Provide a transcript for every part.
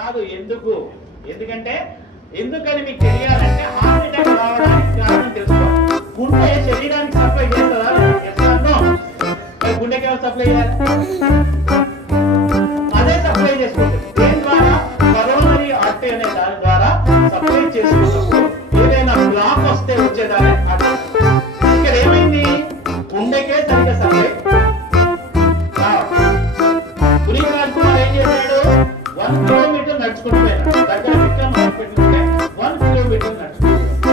కాదు. ఎందుకంటే ఎందుకని మీకు తెలియాలంటే హార్ట్ అటాక్ రావడానికి కారణం తెలుసుకోవాలి. గుండె శరీరానికి సప్లై చేస్తుందా? మరి గుండెకి ఎవరు సప్లై చేయాలి? అదే సప్లై చేసుకుంటుంది. దేని ద్వారా? కరోనరీ ఆర్టరీ అనే దాని ద్వారా సప్లై చేసుకుంటాం. ఏదైనా బ్లాక్ వస్తే వచ్చేదాన్ని ఇక్కడ ఏమైంది? గుండెకే సరిగ్గా సప్లై. పునీత్ రాజ్ కుమార్ ఏం చేశాడు? 1 కిలోమీటర్ నడుచుకుంటూ పోయాడు. దగ్గర విక్రమ్ హాస్పిటల్ ఉంటే 1 కిలోమీటర్ నడుచుకుంటూ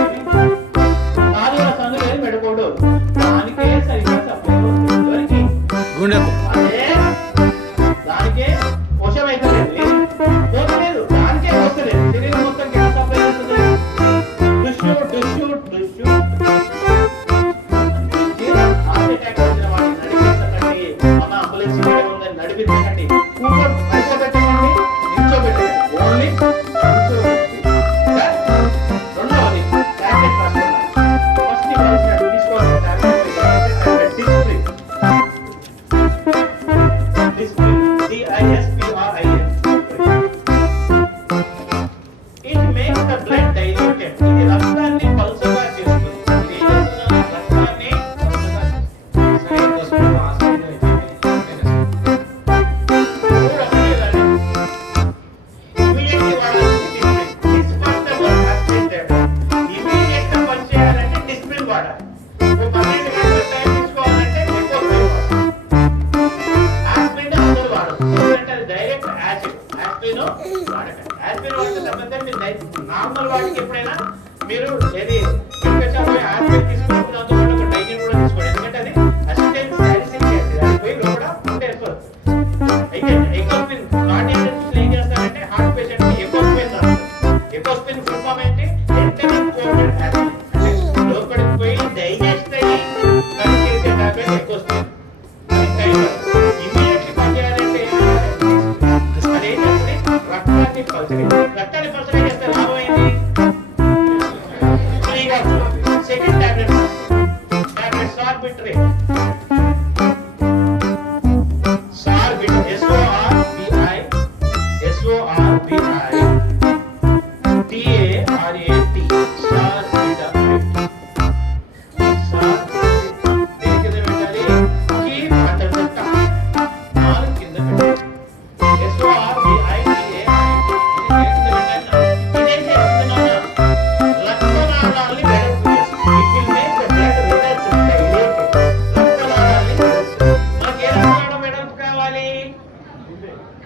4 సందులు ఏది మెడకోడు దానికే సరిగ్గా సప్లై వస్తుంది. ఎవరికి? గుండెకు. అదే దానికే వశమైతలేదు, పోతలేదు, దానికే వస్తలేదు. శరీరం మొత్తం ఎలా సప్లై అవుతుంది? Tissue tissue tissue. Heart attack వచ్చిన వాడిని నడిపించకండి. అమ్మ అంబులెన్స్ ఉందని నడిపించకండి. కూర్చోబెట్టకండి, నిల్చోబెట్టకండి. ఓన్లీ రెండవది టాబ్లెట్ రాసుకోండి. ఫస్ట్ ఇవ్వాల్సినట్టు తీసుకోవాల్సిన tablet Disprin. Disprin DISPRIN. It makes the blood diluted. ఇది రక్తాన్ని పలుచగా చేస్తుంది. ఇది ఏం చేస్తుంది? రక్తాన్ని ఇమీడియట్లీ వాడాలి. ఇమీడియట్ పని చేయాలంటే డిస్ప్రిన్ వాడాలి. 12 గంటల టైం తీసుకోవాలంటే ఎక్కువ ఆస్పిరిన్ అసలు వాడదు. ఎందుకంటే అది డైరెక్ట్ యాసిడ్. ఆస్పిరిన్ వాడకండి. ఆస్పిరిన్ వాడితే తప్పంటే మీరు నార్మల్ వాటికి ఎప్పుడైనా మీరు ఏది ఆస్పిరిన్ తీసుకున్నప్పుడు దాంతో పాటు ఒక డైనిన్ కూడా తీసుకోండి. ఎందుకంటే అది అసిటైల్ సాలిసిలిక్ యాసిడ్. అది పోయి లోపల ఉంటే వేసుకోవచ్చు. అయితే ఎకోస్పిన్ కార్డియాలజిస్ట్ ఏం చేస్తారంటే హార్ట్ పేషెంట్ కి ఎకోస్పిన్ రాస్తారు. ఎకోస్పిన్ ఫుల్ ఫామ్ ఏంటి? ఎంటమిక్ కోటెడ్ యాసిడ్. అంటే లోపలికి పోయి డైజెస్ట్ అయ్యి పనిచేసే టాబ్లెట్ ఎకోస్పిన్. ఇమీడియట్లీ పని చేయాలంటే అది ఏం చేస్తుంది? రక్తాన్ని పల్చగా. రక్తాన్ని పల్చగా చేస్తే లాభం ఏంటి? ఫ్రీగా. Second tablet Sorbitrate. Sorbitrate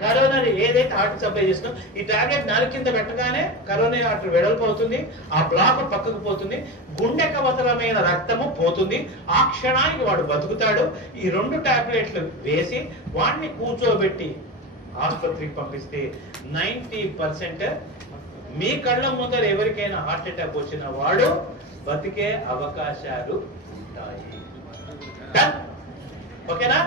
coronary ఏదైతే హార్ట్ సప్లై చేసినా ఈ టాబ్లెట్ నాలుగు కింద పెట్టగానే కరోనరీ ఆర్టరీ వెడల్పు అవుతుంది. ఆ బ్లాక్ పక్కకు పోతుంది. గుండెకు అవసరమైన రక్తము పోతుంది. ఆ క్షణానికి వాడు బతుకుతాడు. ఈ 2 టాబ్లెట్లు వేసి వాడిని కూర్చోబెట్టి ఆసుపత్రికి పంపిస్తే 90% మీ కళ్ళ ముందర ఎవరికైనా హార్ట్ అటాక్ వచ్చిన వాడు బతికే అవకాశాలు ఉంటాయి. ఓకేనా?